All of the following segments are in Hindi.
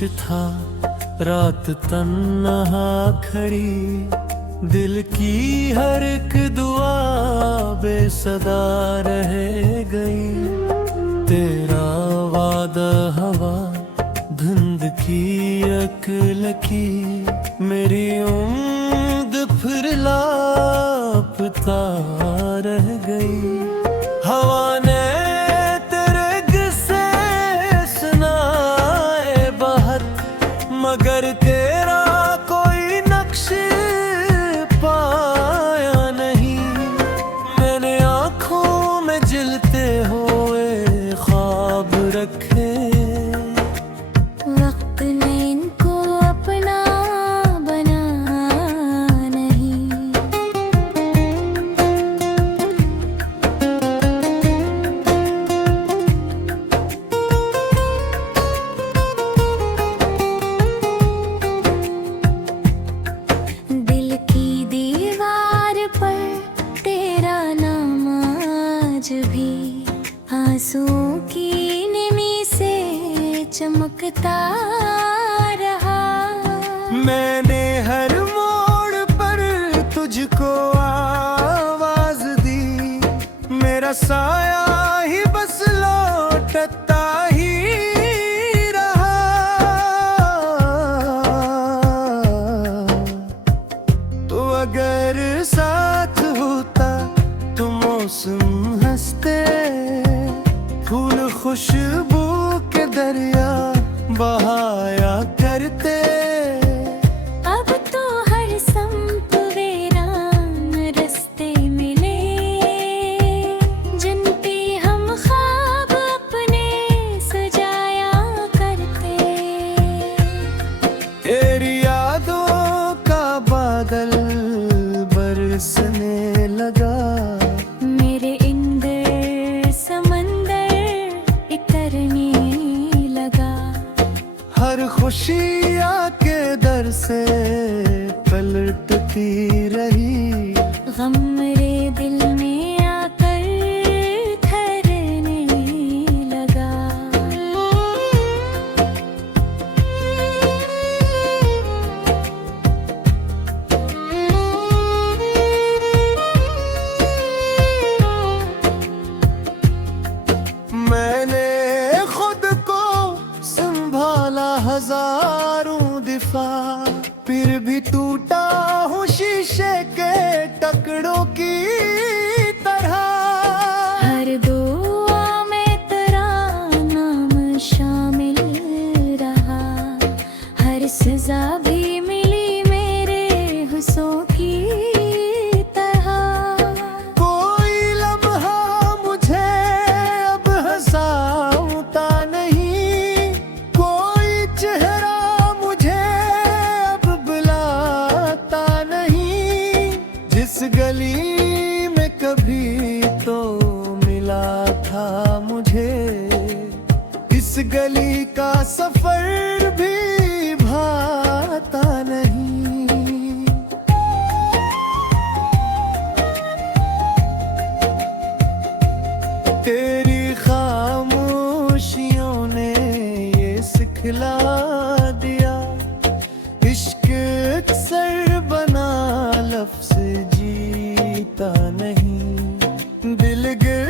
था रात तन्हा खड़ी, दिल की हर एक दुआ बेसदा रह गई। तेरा वादा हवा धुंध की अक्ल की, मेरी उम्र फिर लापता रह गई। हवा ने तेरे किस्से सुनाए बहुत, मगर तेरा कोई नक्श पाया नहीं। मैंने आँखों में जलते हुए ख्वाब रखे, वक्त ने इनको अपना बना नहीं। दिल की दीवार पर तेरा नाम आज भी आंसुओं की निमी से चमकता रहा। मैंने हर मोड़ पर तुझको आवाज दी, मेरा साया ही बस लौटता ही रहा। तो अगर साथ होता तो मौसम हंसते, फूल खुशबू के दरिया बहाया करते। अब तो हर संप वीरान रास्ते मिले, जिन पे हम ख्वाब अपने सजाया करते। तेरी यादों का बादल बरसने लगा, मेरे इंदर समंदर इतरने लगा। हर खुशी आके दर से पलटती रही, गम मेरे दिल में आकर ठहरने लगा। मैंने खुद को संभाला हजारों दिफा, फिर भी टूटा हूँ शीशे के टुकड़ों की तरह। हर दुआ में तेरा नाम शामिल रहा, हर सजा भी मिली मेरे हुस्सों की तरह। कोई लम्हा मुझे अब हंसाता नहीं, कोई चेहरा मुझे अब बुलाता नहीं। जिस गली में कभी तो मिला था मुझे, इस गली का सफर भी भाता नहीं। तेरी खामोशियों ने ये सिखला दिया, इश्क अक्सर बना लफ्ज़ जीता नहीं। दिल गिर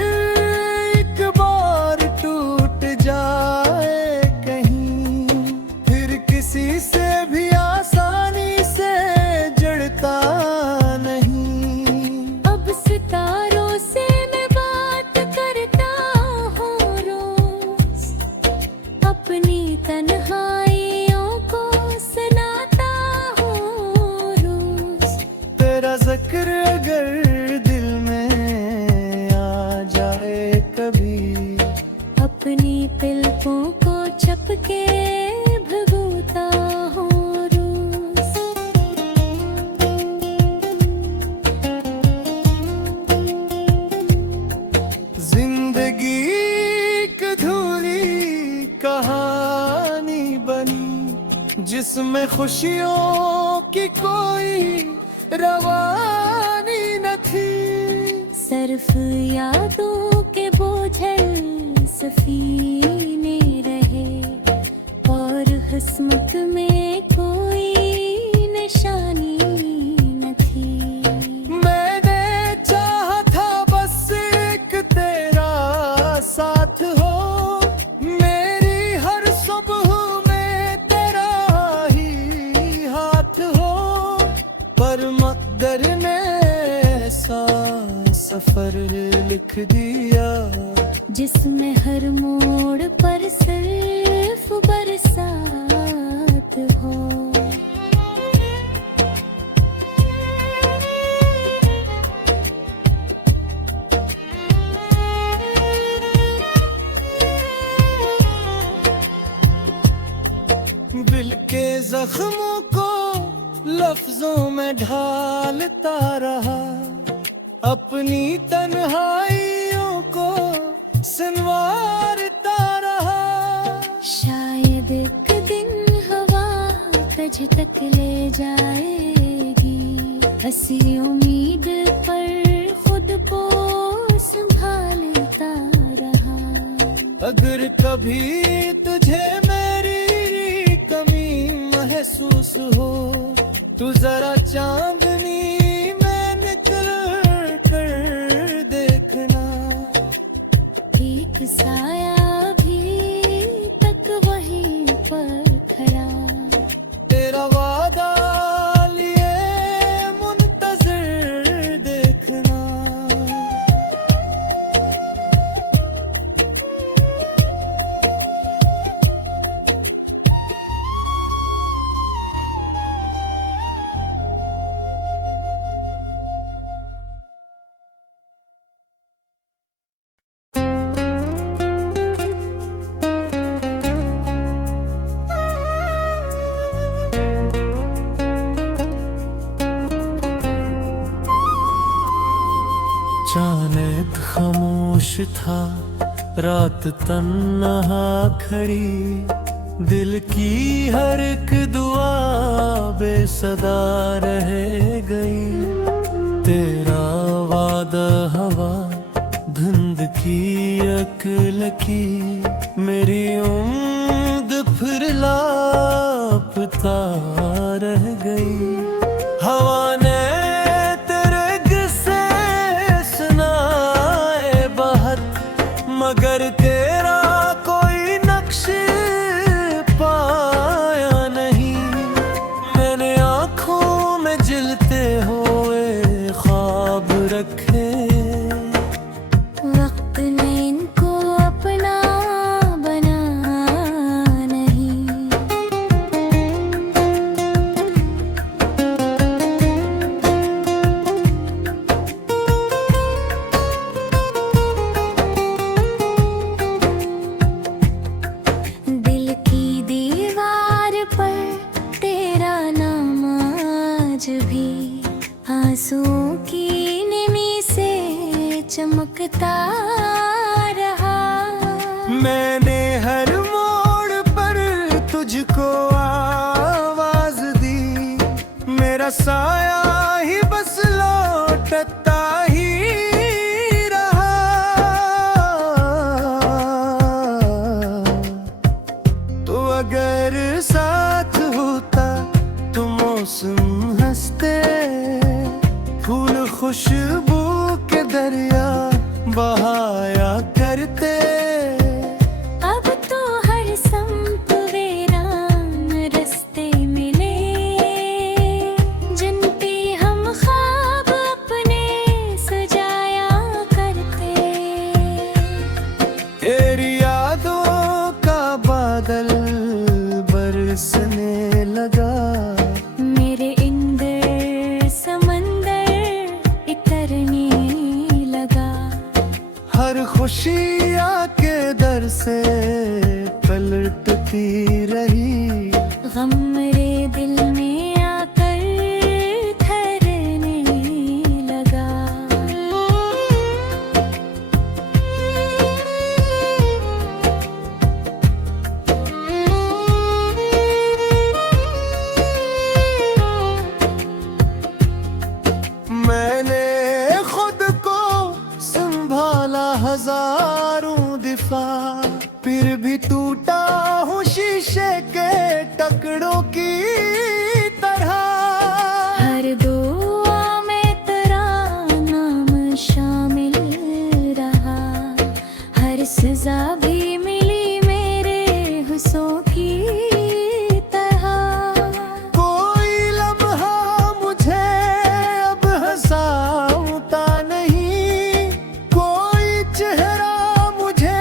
एक बार टूट जाए कहीं, फिर किसी से भी आसानी से जड़ता नहीं। अब सितारों से मैं बात करता हूँ रोज, अपनी तन्हाइयों को सुनाता हूँ रोज। तेरा जिक्र अगर दिल में आ जाए कभी, अपनी पलकों को चपके भगोता हूँ रोज। जिंदगी एक अधूरी कहानी बनी, जिसमें खुशियों की कोई रवानी न थी। सर्फ यादों के बोझल सफीने रहे और किस्मत में कोई निशानी न थी। मैंने चाहा था बस एक तेरा साथ हो, मेरी हर सुबह में तेरा ही हाथ हो, पर मकदर ने ऐसा सफर लिख दिया जिसमें हर मोड़ पर सिर्फ बरसात हो। दिल के जख्मों को लफ्जों में ढालता रहा, अपनी तन्हाइयों को संवारता रहा। शायद एक दिन हवा तुझ तक ले जाएगी, हंसी उम्मीद पर खुद को संभालता रहा। अगर कभी तुझे मेरी कमी महसूस हो, तू जरा चांदनी में निकल कर देखना। एक साया भी तक वहीं पर खड़ा, तेरा वादा लिए मुंतज़िर देखना। चानक खामोश था, रात तन्हा खड़ी, दिल की हर एक दुआ बेसदा रह गई। तेरा वादा हवा धुंध की अक्ल की, मेरी उम्द फिर लापता रह गई। हवा ने मगर तेरा कोई नक्श पाया नहीं। मैंने आँखों में जलते हुए ख्वाब रखे, वक्त ने इनको अपना बना नहीं। आंसुओं की नमी से चमकता रहा। मैंने हर मोड़ पर तुझको आवाज दी, मेरा साया ही बस लौटता ही रहा। तो अगर साथ होता तो मौसम हंसते, फूल खुशबू के दरिया बहाया करते। अब तो हर संत वीरान रास्ते मिले, जिन पे हम ख्वाब अपने सजाया करते। तेरी यादों का बादल बरसने लगा, मेरे इंदर समंदर इतरने लगा। हर खुशी आके दर से पलटती रही, गम मेरे दिल में आकर ठहरने लगा। मैंने खुद को संभाला हजारों दिफा, फिर भी टूटा हूँ शीशे के आंकड़ों की तरह। हर दुआ में तेरा नाम शामिल रहा, हर सजा भी मिली मेरे हुस्नों की तरह। कोई लम्हा मुझे अब हंसाता नहीं, कोई चेहरा मुझे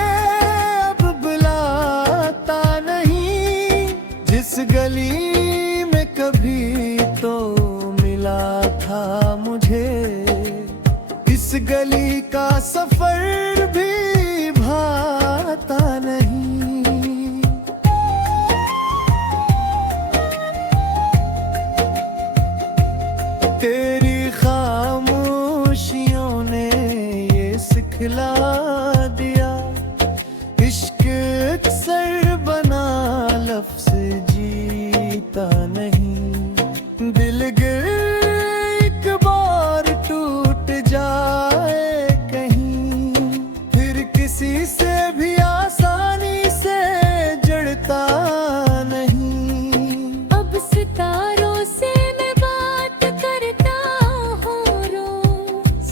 अब बुलाता नहीं। जिस गली में कभी तो मिला था मुझे, इस गली का सफर भी भाता नहीं। तेरी खामोशियों ने ये सिखला दिया, इश्क अक्सर बना लफ्ज़ जीता नहीं। दिल गिर एक बार टूट जाए कहीं, फिर किसी से भी आसानी से जड़ता नहीं। अब सितारों से मैं बात करता हूँ रोज,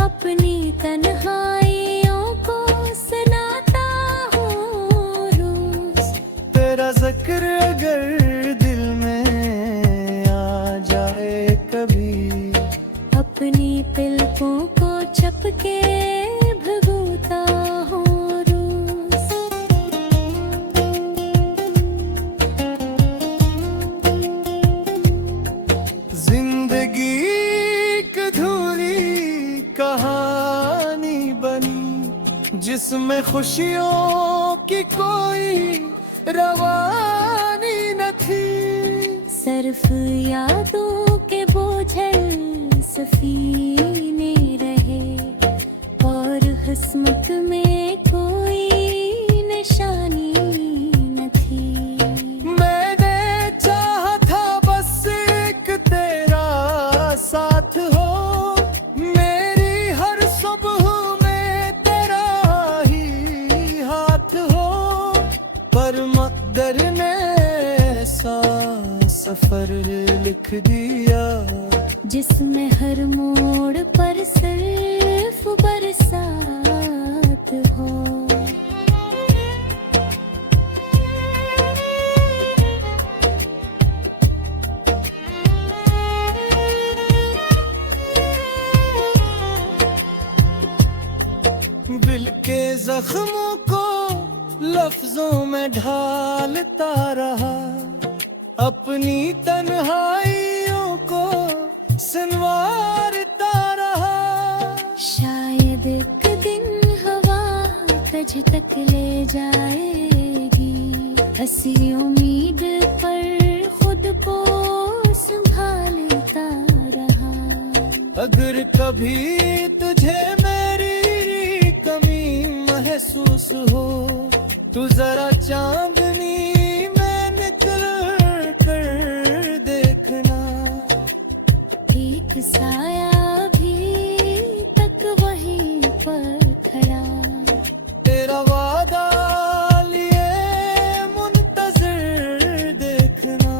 अपनी तन्हाइयों को सुनाता हूँ रोज। तेरा जिक्र अगर दिल में आ जाए कभी, अपनी पलकों को चपके भगोता हूँ रोज। जिंदगी एक अधूरी कहानी बनी, जिसमें खुशियों की कोई रवानी न थी। सर्फ यादों के बोझल सफीने रहे, और किस्मत में कोई निशानी न थी। मैंने चाहा था बस एक तेरा साथ हो, मेरी हर सुबह में तेरा ही हाथ हो। पर मक़दर ने ऐसा सफर लिख दिया, जिसमें हर मोड़ पर सिर्फ बरसात हो। दिल के जख्मों को लफ्जों में ढालता रहा, अपनी तन्हाइयों को सुनवारता रहा। शायद एक दिन हवा तुझ तक ले जाएगी, हंसी उम्मीद पर खुद को संभालता रहा। अगर कभी तुझे मेरी कमी महसूस हो, तू जरा चांदनी में निकल कर देखना। एक साया भी तक वहीं पर खड़ा, तेरा वादा लिए मुंतज़िर देखना।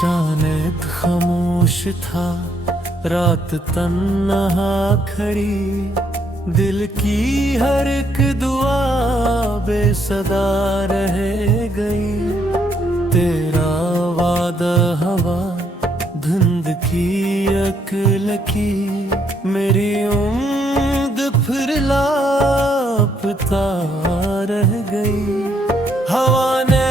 चानक खामोश था, रात तन्हा खड़ी, दिल की हर एक दुआ बेसदा रह गई। तेरा वादा हवा धुंध की अक्ल की, मेरी उम्मीद फिर लापता रह गई। हवा ने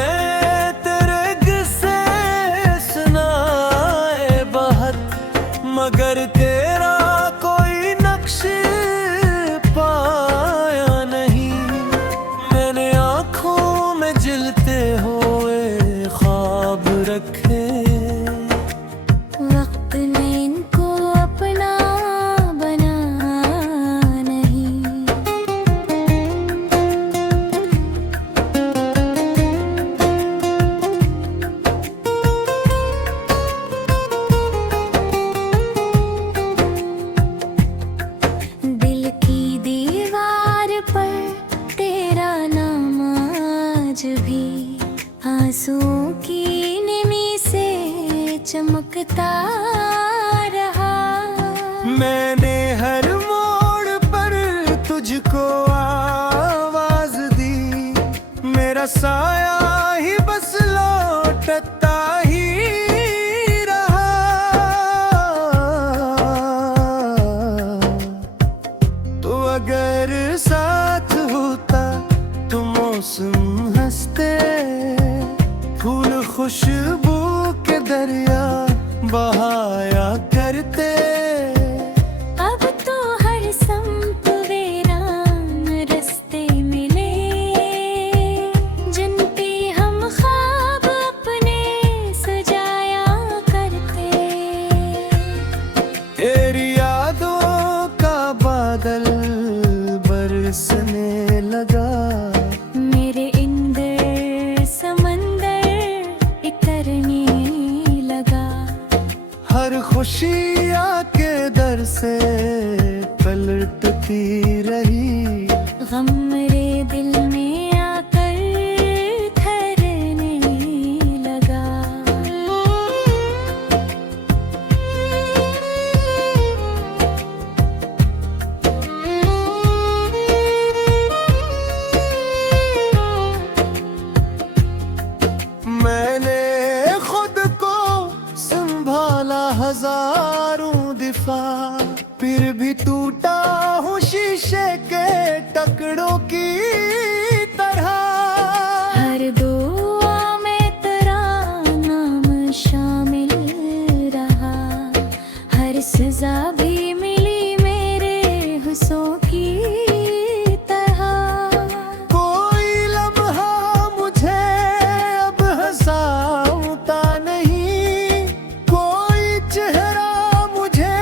मगर तेरा कोई नक्श पाया नहीं। मैंने आँखों में जलते हुए ख्वाब चमकता रहा। मैंने हर मोड़ पर तुझको आवाज दी, मेरा साया ही बस लौटता ही रहा। तो अगर साथ होता तो मौसम हंसते, फूल खुशबू के दरिया बहाया करते। अब तो हर संत वीरान रास्ते मिले, जिन पे हम ख्वाब अपने सजाया करते। तेरी यादों का बादल बरसने लगा, मेरे इंदर समंदर इतरने लगा। हर खुशी आके दर से पलटती रही। गम मेरे दिल में आकर ठहरने लगा। मैंने खुद को संभाला हजारों दिफा, फिर भी टूटा हूँ शीशे के टुकड़ों की तरह। हर दुआ में तेरा नाम शामिल रहा, हर सजा भी मिली मेरे हुस्सों की तरह। कोई लम्हा मुझे अब हंसाता नहीं, कोई चेहरा मुझे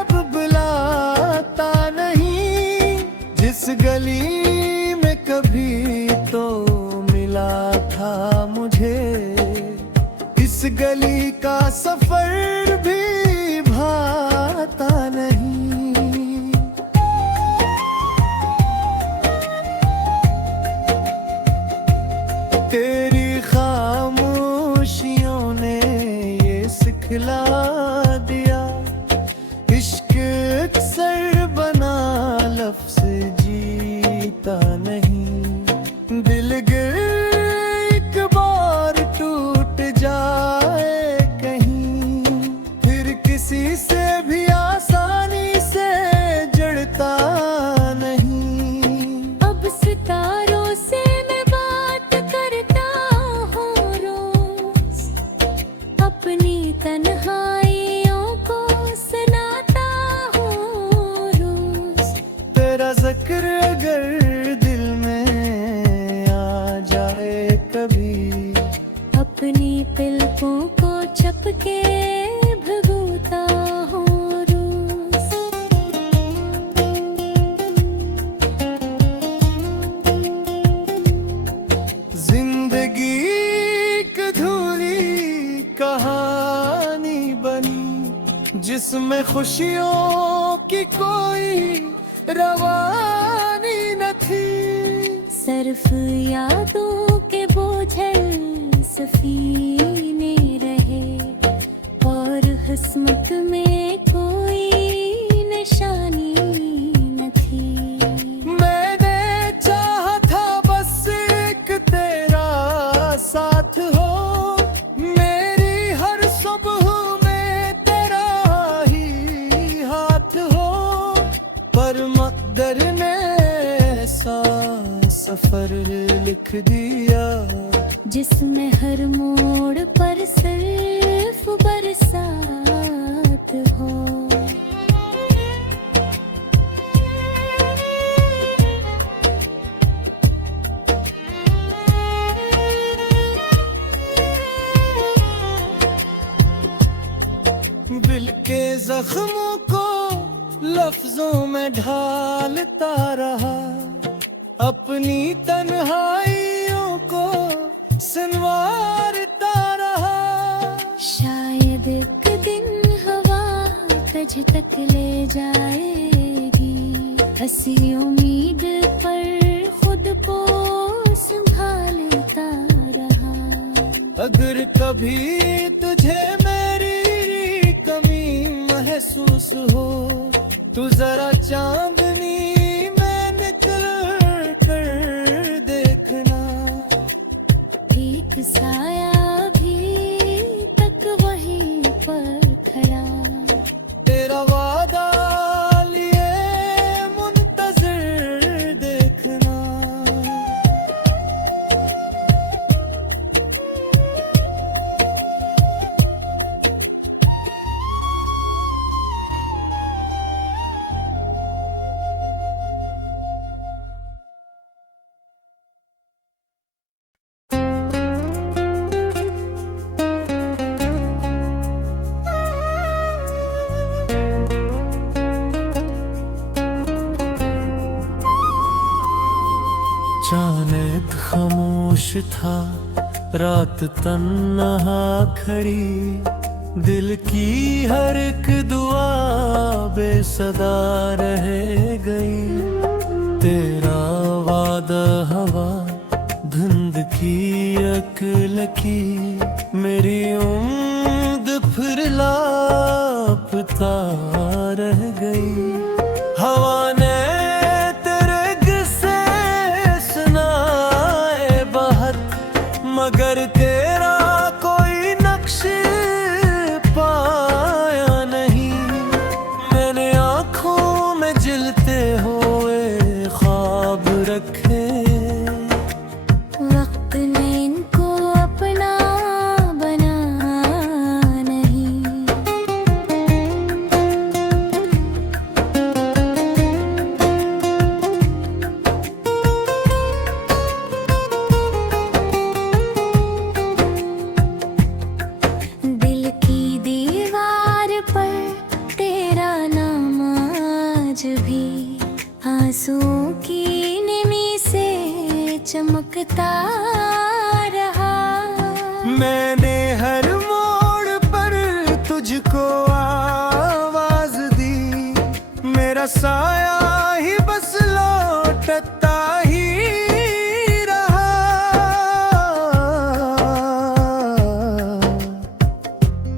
अब बुलाता नहीं। जिस गली में कभी तो मिला था मुझे, इस गली का सफर भी भाता नहीं। तेरी खामोशियों ने ये सिखला दिया, इश्क अक्सर बना लफ्ज़ जीता नहीं। दिल गिर एक बार टूट जाए कहीं, फिर किसी से भी आसानी से जड़ता नहीं। अब सितारों से मैं बात करता हूँ रोज, अपनी तन्हाइयों को सुनाता हूँ रोज। तेरा जिक्र अगर दिल में आ जाए कभी, अपनी पलकों को छपके भगोता हूँ रोज। जिंदगी एक अधूरी कहानी बनी, जिसमें खुशियों की कोई रवानी न थी। सिर्फ यादों के बोझल सफीने रहे, और किस्मत में कोई निशानी न थी। मैंने चाहा था बस एक तेरा साथ हो, मेरी हर सुबह में तेरा ही हाथ हो। पर मकदर ने ऐसा सफर लिख दिया, जिसमें हर मोड़ पर सिर्फ बरसात हो। दिल के जख्मों को लफ्जों में ढालता रहा, अपनी तन्हाइयों को सुनवारता रहा। शायद एक दिन हवा तुझ तक ले जाएगी, हंसी उम्मीद पर खुद को संभालता रहा। अगर कभी तुझे मैं कमी महसूस हो, तू जरा चांदनी में निकल कर देखना। एक साया भी तक वहीं पर खड़ा, तेरा वादा लिए मुंतजर देखना। चांद खामोश था, रात तन्हा खड़ी, दिल की हर एक दुआ बेसदा रह गई। तेरा वादा हवा धुंध की अकलकी, मेरी उम्मीद फिर लापता रह गई। हवा ने मगर तेरा कोई नक्श पाया नहीं। मैंने आँखों में जलते हुए ख्वाब रखे, वक्त ने इनको अपना बना नहीं। दिल की दीवार पर तेरा नाम आज भी आंसुओं की नमी से चमकता रहा। मैंने हर मोड़ पर तुझको आवाज दी, मेरा साया ही बस लौटता ही रहा।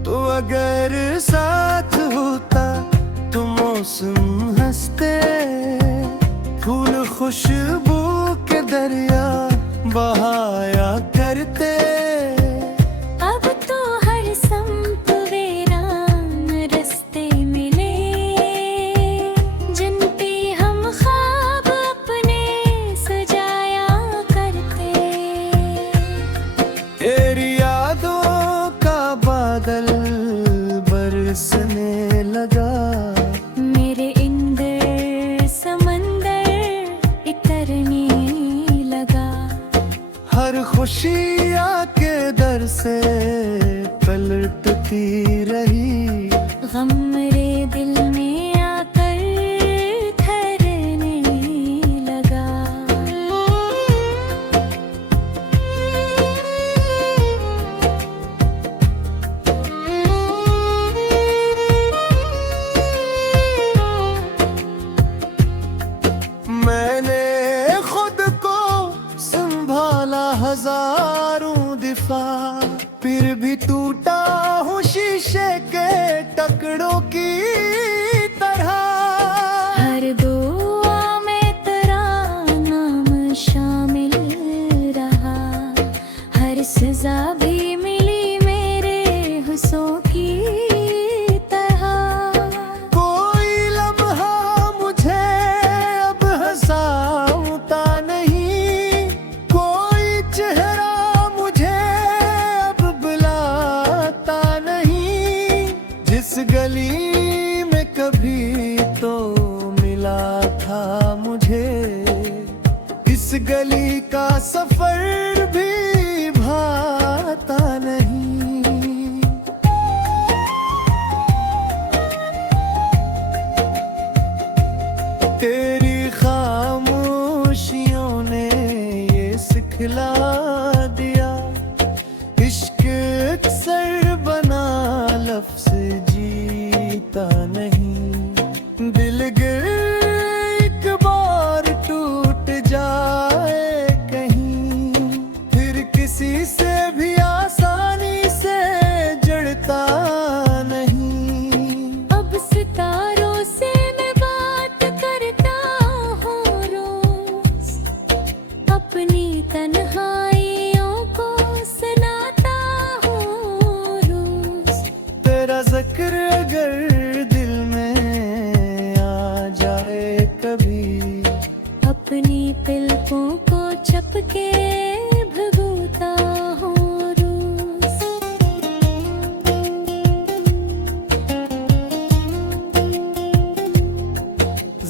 तो अगर साथ होता तो मौसम हंसते, फूल खुशबू के दरिया बहाया करते। अब तो हर संत वीरान रास्ते मिले, जिन पे हम ख्वाब अपने सजाया करते। तेरी यादों का बादल बरसने लगा, मेरे इंदर समंदर इतरने लगा। हर खुशी आके दर से पलटती रही, गम मेरे दिल में आकर ठहरने लगा। मैंने खुद को संभाला हजारों दिफा, फिर भी टूटा हूँ शीशे के टुकड़ों की तरह। हर दुआ में तेरा नाम शामिल रहा, हर सजा भी मिली मेरे हुस्सों की तरह। कोई लम्हा मुझे अब हंसाता नहीं, कोई चेहरा मुझे अब बुलाता नहीं। जिस गली में कभी तो मिला था मुझे, इस गली का सफर भी भाता नहीं। तेरी खामोशियों ने ये सिखला दिया, इश्क अक्सर बना लफ्ज़ जीता नहीं। दिल गिर एक बार टूट जाए कहीं, फिर किसी से भी आसानी से जड़ता नहीं। तेरा जिक्र अगर दिल में आ जाए कभी, अपनी पलकों को चपके भगोता हूँ रोज।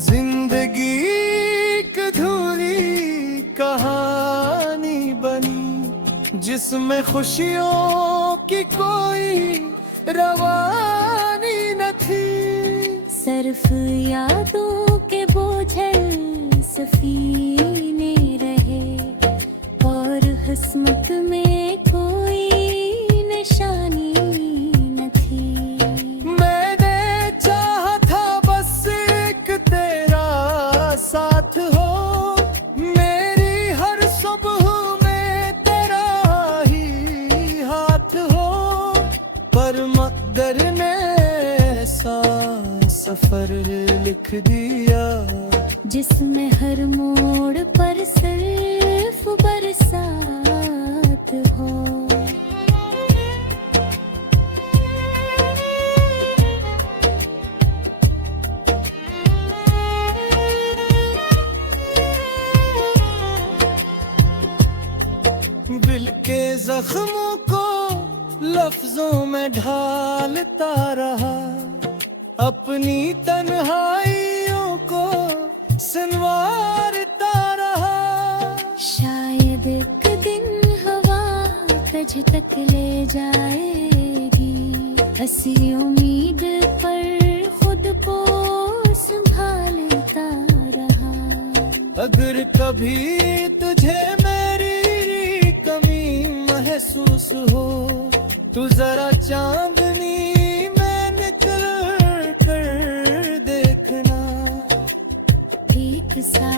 जिंदगी एक अधूरी कहानी बनी, जिसमें खुशियों की कोई रवानी न थी। सर्फ यादों के बोझल सफीने रहे, और किस्मत में कोई निशानी न थी। मैंने चाहा था बस एक तेरा साथ हो, मेरी हर सुबह में तेरा ही हाथ हो। पर मकदर ने ऐसा सफर लिख दिया, जिसमें हर मोड़ पर सिर्फ बरसात हो। दिल के जख्मों को लफ्जों में ढालता रहा, अपनी तन्हाइयों को संवारता रहा। शायद एक दिन हवा तुझ तक ले जाएगी, हंसी उम्मीद पर खुद को संभालता रहा। अगर कभी तुझे मेरी कमी महसूस हो, तू जरा चांदनी में निकल कर देखना। एक सा